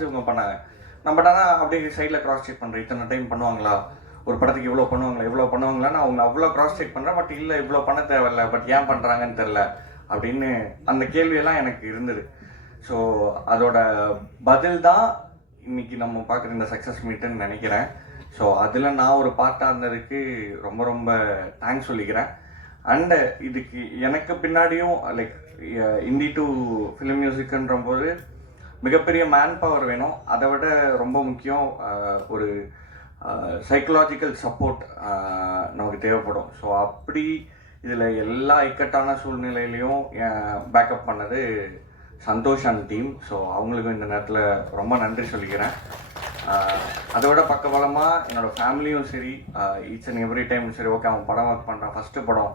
Process இவங்க பண்ணாங்க. நம்ம ஆனால் அப்படியே சைடில் கிராஸ் செக் பண்ணுறேன் இத்தனை டைம் பண்ணுவாங்களா? ஒரு படத்துக்கு இவ்வளோ பண்ணுவாங்களா? இவ்வளோ பண்ணுவாங்களான்னு அவங்க அவ்வளோ கிராஸ் செக் பண்ணுறேன் பட் இல்லை இவ்வளோ பண்ண தேவையில்ல. பட் ஏன் பண்ணுறாங்கன்னு தெரில அப்படின்னு அந்த கேள்வியெல்லாம் எனக்கு இருந்தது. ஸோ அதோட பதில் தான் இன்னைக்கு நம்ம பார்க்குற இந்த சக்ஸஸ் மீட்டுன்னு நினைக்கிறேன். ஸோ அதில் நான் ஒரு பார்ட்டாக இருந்ததுக்கு ரொம்ப ரொம்ப தேங்க்ஸ் சொல்லிக்கிறேன். அண்டு இதுக்கு எனக்கு பின்னாடியும் லைக் இந்தி டு ஃபிலிம் மியூசிக்ன்ற போது மிகப்பெரிய மேன் பவர் வேணும். அதை விட ரொம்ப முக்கியம் ஒரு சைக்கலாஜிக்கல் சப்போர்ட் நமக்கு தேவைப்படும். ஸோ அப்படி இதில் எல்லா இக்கட்டான சூழ்நிலையிலையும் பேக்கப் பண்ணது சந்தோஷ் அண்ட் டீம் ஸோ அவங்களுக்கும் இந்த நேரத்தில் ரொம்ப நன்றி சொல்லிக்கிறேன். அதோட அதை விட பக்கபலமாக என்னோடய ஃபேமிலியும் சரி ஈச் அண்ட் எவ்ரி டைமும் சரி ஓகே அவன் படம் ஒர்க் பண்ணுறான் ஃபஸ்ட்டு படம்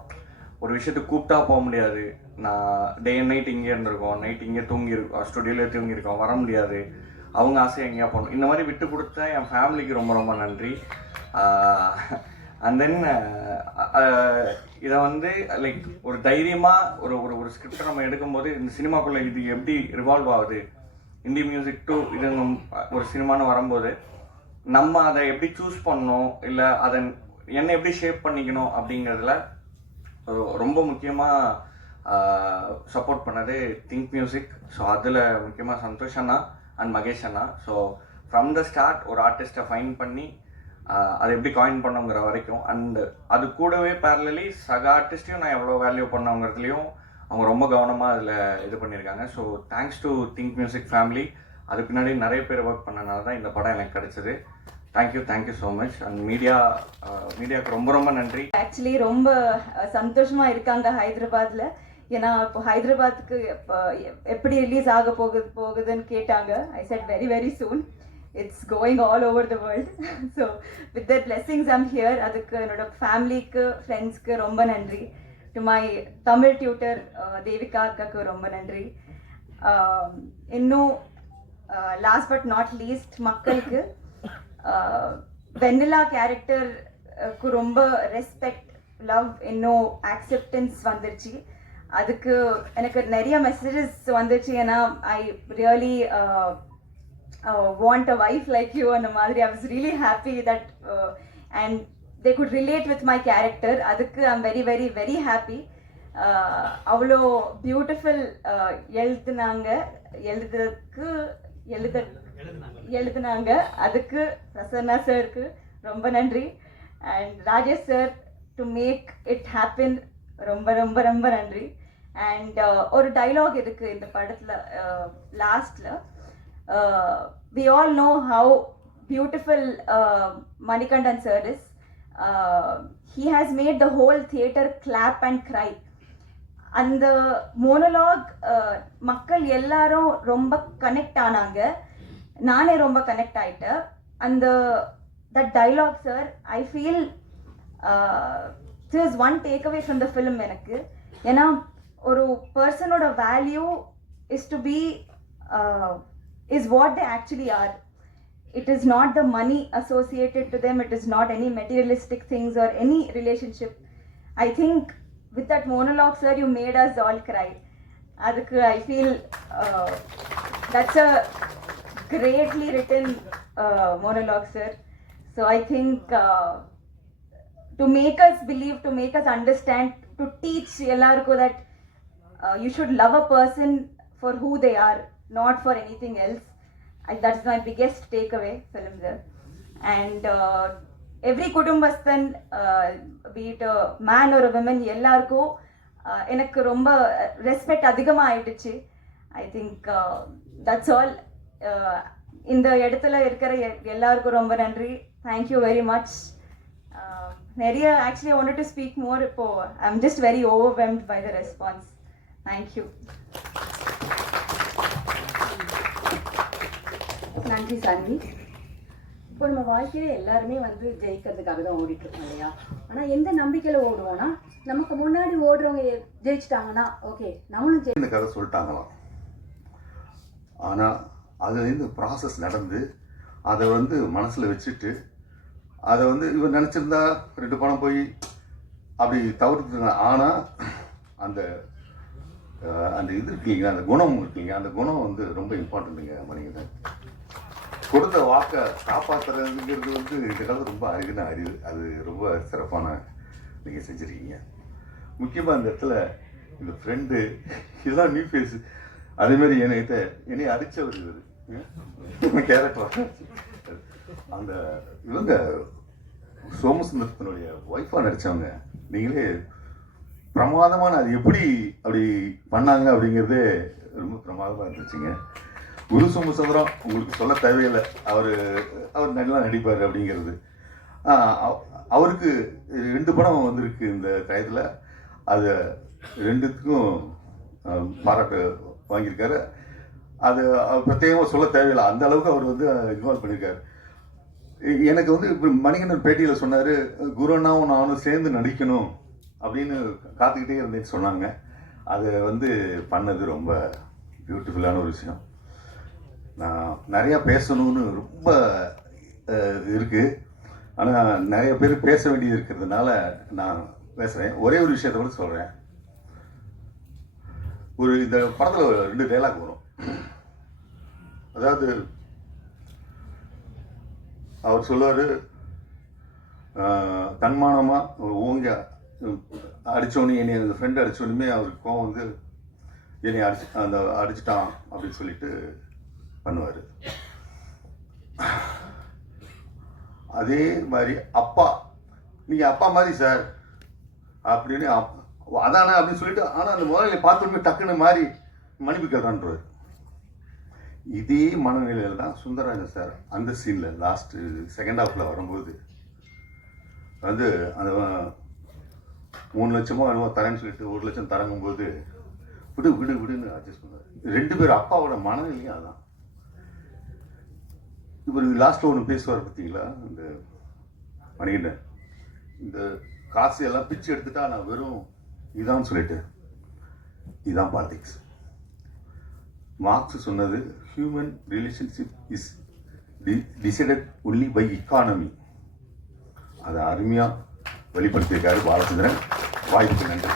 ஒரு விஷயத்துக்கு கூப்பிட்டா போக முடியாது. நான் டே அண்ட் நைட் இங்கே இருந்திருக்கோம். நைட் இங்கே தூங்கியிருக்கோம். ஸ்டுடியோவில் தூங்கியிருக்கோம். வர முடியாது. அவங்க ஆசை எங்கேயா போகணும். இந்த மாதிரி விட்டு கொடுத்த என் ஃபேமிலிக்கு ரொம்ப ரொம்ப நன்றி. அண்ட் தென் இதை வந்து லைக் ஒரு தைரியமாக ஒரு ஒரு ஒரு ஸ்கிரிப்டை நம்ம எடுக்கும்போது இந்த சினிமாக்குள்ளே இது எப்படி ரிவால்வ் ஆகுது? இந்தி மியூசிக் டு இது ஒரு சினிமான்னு வரும்போது நம்ம அதை எப்படி சூஸ் பண்ணணும்? இல்லை அதை என்ன எப்படி ஷேப் பண்ணிக்கணும் அப்படிங்கிறதுல ரொம்ப முக்கியமாக சப்போர்ட் பண்ணது திங்க் மியூசிக் ஸோ அதில் முக்கியமாக சந்தோஷ் அண்ணா அண்ட் மகேஷ் அண்ணா. ஸோ ஃப்ரம் த ஸ்டார்ட் ஒரு ஆர்டிஸ்ட்டை ஃபைன் பண்ணி அதை எப்படி காயின் பண்ணுங்கிற வரைக்கும். அண்ட் அது கூடவே பேரலி சக ஆர்டிஸ்ட்டையும் நான் எவ்வளோ வேல்யூ பண்ணவங்கிறதுலையும் அவங்க ரொம்ப கவனமாக அதில் இது பண்ணியிருக்காங்க. So thanks to think music family அது பின்னாடி நிறைய பேர் ஒர்க் பண்ணனால தான் இந்த படம் எனக்கு கிடச்சிது. Thank you thank you so much and media மீடியாவுக்கு ரொம்ப ரொம்ப நன்றி. ஆக்சுவலி ரொம்ப சந்தோஷமாக சந்தோஷமா இருக்காங்க ஹைதராபாத்ல. ஏன்னா இப்போ ஹைதராபாத்துக்கு எப்படி ரிலீஸ் ஆக போகுது போகுதுன்னு கேட்டாங்க. I said very very soon it's going all over the world so with that blessings I'm here அதுக்கு என்னோட ஃபேமிலிக்கு ஃப்ரெண்ட்ஸ்க்கு ரொம்ப நன்றி. To my Tamil tutor uh, Devika அக்காக்கு ரொம்ப நன்றி. Um, இன்னும் லாஸ்ட் பட் நாட் லீஸ்ட் மக்களுக்கு வெண்ணிலா கேரக்டருக்கு ரொம்ப ரெஸ்பெக்ட் லவ் இன்னும் ஆக்செப்டன்ஸ் வந்துருச்சு. அதுக்கு எனக்கு நிறைய மெசேஜஸ் வந்துச்சு ஏன்னா I really want a wife like you அந்த மாதிரி. I was really happy that and they could relate with my character அதுக்கு I am very very very happy அவ்வளோ பியூட்டிஃபுல் uh, எழுதுனாங்க. எழுதுறதுக்கு எழுத எழுதுனாங்க. அதுக்கு பிரசன்னா சாருக்கு ரொம்ப நன்றி. And Rajesh sir to make it happen ரொம்ப ரொம்ப ரொம்ப நன்றி. அண்ட் uh, ஒரு டைலாக் இருக்குது இந்த படத்தில் லாஸ்டில் we all know how beautiful Manikandan sir is he has made the whole theatre clap and cry அந்த மோனலாக் uh, மக்கள் எல்லாரும் ரொம்ப கனெக்ட் ஆனாங்க. நானே ரொம்ப கனெக்ட் ஆயிட்டேன் அந்த that dialogue sir I feel this one take away from the film எனக்கு ஏன்னா ஒரு பர்சனோட value is to be is what they actually are it is not the money associated to them it is not any materialistic things or any relationship i think with that monologue sir you made us all cry adukku i feel uh, that's a greatly written uh, monologue sir so i think uh, to make us believe to make us understand to teach ellarku that uh, you should love a person for who they are not for anything else I, that's my biggest takeaway film there and uh, every Kudumbasthan uh, be it a man or a woman எல்லாருக்கும் uh, எனக்கு ரொம்ப respect அதிகமாக ஆயிடுச்சு I think that's all இந்த இடத்துல இருக்கிற எ- எல்லாருக்கும் ரொம்ப நன்றி. தேங்க்யூ வெரி மச் நிறைய actually wanted to speak more இப்போ I am just very overwhelmed by the response thank you நன்றி சாந்தி. இப்போ நம்ம வாழ்க்கையில எல்லாருமே வந்து ஜெயிக்கிறதுக்காக தான் ஓடிட்டு இருக்கோம் இல்லையா? ஆனா எந்த நம்பிக்கையில ஓடுவோம்னா நமக்கு முன்னாடி ஓடுறவங்க ஜெயிச்சிட்டாங்கன்னா ஓகே நம்மளும் ஜெயி கதை சொல்லிட்டாங்களாம். ஆனால் அதுலேருந்து ப்ராசஸ் நடந்து அதை வந்து மனசில் வச்சுட்டு அதை வந்து இவர் நினச்சிருந்தா ரெண்டு பணம் போய் அப்படி தவிர்த்துங்க ஆனால் அந்த அந்த இது இருக்கு இல்லைங்களா அந்த குணம் இருக்கு இல்லைங்க அந்த குணம் வந்து ரொம்ப இம்பார்ட்டண்ட்டுங்க மணிகண்டன் கொடுத்த வாக்கை காப்பாற்றுறதுங்கிறது வந்து இந்த காலத்தில் ரொம்ப அருகின அறிவு. அது ரொம்ப சிறப்பான நீங்கள் செஞ்சுருக்கீங்க. முக்கியமாக இந்த இடத்துல இந்த ஃப்ரெண்டு இதெல்லாம் நியூ ஃபேஸ் அதேமாரி என்னை என்னை அடித்தவர் இவர். கேரக்டர். அந்த இவங்க சோமசுந்தரத்தினுடைய ஒய்ஃபாக நடித்தவங்க நீங்களே பிரமாதமான அது எப்படி அப்படி பண்ணாங்க அப்படிங்கிறதே ரொம்ப பிரமாதமாக இருந்துச்சுங்க. குரு சோமசுந்தரம் உங்களுக்கு சொல்ல தேவையில்லை. அவர் அவர் நல்லா நடிப்பார் அப்படிங்கிறது. அவருக்கு ரெண்டு படம் வந்திருக்கு இந்த டயத்தில். அது ரெண்டுத்துக்கும் பாராட்டு வாங்கியிருக்காரு. அது அவர் பிரத்யேகமாக சொல்ல தேவையில்லை. அந்த அளவுக்கு அவர் வந்து இன்வால்வ் பண்ணியிருக்காரு. எனக்கு வந்து இப்போ மணிகண்டன் பேட்டியில் சொன்னார் குருண்ணாவும் நானும் சேர்ந்து நடிக்கணும் அப்படின்னு காத்துக்கிட்டே இருந்தேன்னு சொன்னாங்க. அதை வந்து பண்ணது ரொம்ப பியூட்டிஃபுல்லான ஒரு விஷயம். நான் நிறையா பேசணும்னு ரொம்ப இருக்குது ஆனால் நிறைய பேர் பேச வேண்டியது இருக்கிறதுனால நான் பேசுகிறேன் ஒரே ஒரு விஷயத்தை கூட சொல்கிறேன் ஒரு இந்த படத்தில் ரெண்டு டைலாக் வரும். அதாவது அவர் சொல்லுவார் தன்மானமாக ஓங்க அடித்தோடனே என்னை அந்த ஃப்ரெண்டு அடித்தோடனே அவருக்கு கோவம் வந்து என்னை அடிச்சு அந்த அடிச்சிட்டான் அப்படின்னு சொல்லிட்டு பண்ணுவார். அதே மாதிரி அப்பா நீங்கள் அப்பா மாதிரி சார் அப்படின்னு அப்- அதானே அப்படின்னு சொல்லிட்டு ஆனால் அந்த முதலாளி பார்த்துமே டக்குன்னு மாறி மன்னிப்பு கேட்கறான்றவர் இதே மனநிலையில் தான் சுந்தரராஜன் சார் அந்த சீனில் லாஸ்ட்டு செகண்ட் ஹாஃபில் வரும்போது வந்து அந்த மூணு லட்சமோ என்னமோ தரேன்னு சொல்லிட்டு ஒரு லட்சம் தரங்கும்போது விடு விடு விடுன்னு அட்ஜஸ்ட் பண்ணார் ரெண்டு பேர் அப்பாவோட மனநிலையும் அதான். இவர் லாஸ்ட்டில் ஒன்று பேசுவார் பார்த்தீங்களா? இந்த மணிகண்டன். இந்த காசு எல்லாம் பிச்சு எடுத்துட்டா நான் வெறும் இதுதான் சொல்லிட்டு இதுதான் பாலிடிக்ஸ் மார்க்ஸ் சொன்னது human relationship is decided only by economy அதை அருமையாக வெளிப்படுத்தியிருக்காரு பாலச்சந்திரன். வாய்ப்புக்கு நன்றி.